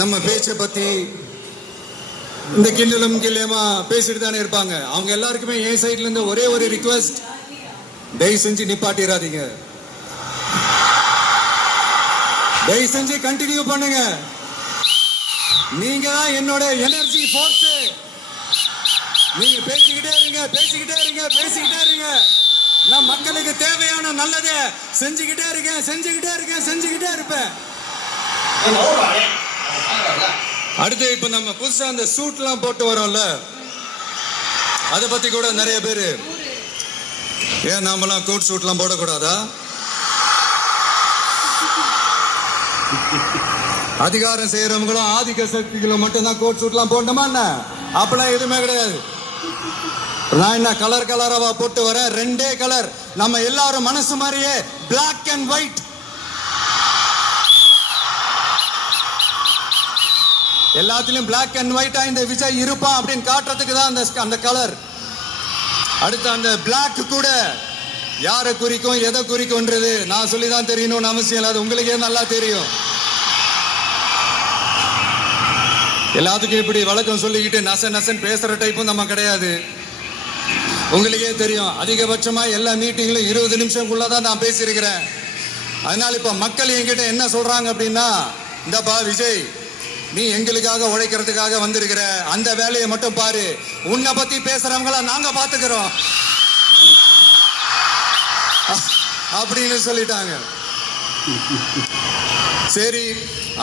நம்ம பேச்சை பத்தி இந்த கிண்டலும் கில்லியமா பேசிட்டு தானே இருப்பாங்க. அவங்க எல்லாருக்குமே என் சைட்ல இருந்து ஒரே ஒரு ரிக்வெஸ்ட், தயவு செஞ்சு நிப்பாட்டிடாதீங்க. தயவு செஞ்சு கண்டினியூ பண்ணுங்க. நீங்க தான் என்னோட எனர்ஜி ஃபோர்ஸ். நீங்க பேசிக்கிட்டே இருங்க, பேசிக்கிட்டே இருங்க, பேசிக்கிட்டே இருங்க. நான் மக்களுக்கு தேவையான நல்லதை செஞ்சுக்கிட்டே இருக்கேன், செஞ்சுக்கிட்டே இருக்கேன், செஞ்சுக்கிட்டே இருப்பேன். அடுத்து இப்ப நம்ம புதுசா அந்த சூட் எல்லாம் போட்டு வரோம்ல, அதை பத்தி கூட நிறைய பேரு, ஏன் நாமெல்லாம் கோட் சூட் எல்லாம் போடக்கூடாதா? அதிகாரம் செய்யறவங்களும் ஆதிக்க சக்திகளும் மட்டும்தான் கோட் சூட் எல்லாம் போடணுமா என்ன? அப்பெல்லாம் எதுவுமே கிடையாது. நான் என்ன கலர் கலராவா போட்டு வரேன்? ரெண்டே கலர், நம்ம எல்லாரும் மனசு மாதிரியே பிளாக் அண்ட் ஒயிட். எல்லாத்திலும் பிளாக் அண்ட் ஒயிட்டா இந்த விஜய் இருப்பான் அப்படின்னு காட்டுறதுக்கு தான் அந்த கலர். அடுத்து அந்த பிளாக் கூட யாரை குறிக்கும் எதை குறிக்கும்ன்றது நான் சொல்லிதான் தெரியணும்னு அவசியம் இல்லை, அது உங்களுக்கே நல்லா தெரியும். எல்லாத்துக்கும் இப்படி வழக்கம் சொல்லிக்கிட்டு நச நசன் பேசுற டைப்பும் நம்ம கிடையாது. உங்களுக்கே தெரியும், அதிகபட்சமா எல்லா மீட்டிங்லும் 20 நிமிஷம்குள்ளதான் நான் பேசியிருக்கிறேன். அதனால இப்ப மக்கள் என்கிட்ட என்ன சொல்றாங்க அப்படின்னா, இந்தப்பா விஜய், நீ எங்களுக்காக உழைக்கிறதுக்காக வந்திருக்கிற, அந்த வேலையை மட்டும் பாரு, உன்னை பத்தி பேசுறவங்கள நாங்க பாத்துக்கிறோம் அப்படின்னு சொல்லிட்டாங்க. சரி,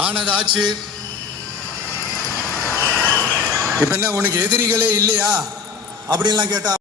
ஆனது ஆச்சு. இப்ப என்ன உனக்கு எதிரிகளே இல்லையா அப்படின்லாம் கேட்டா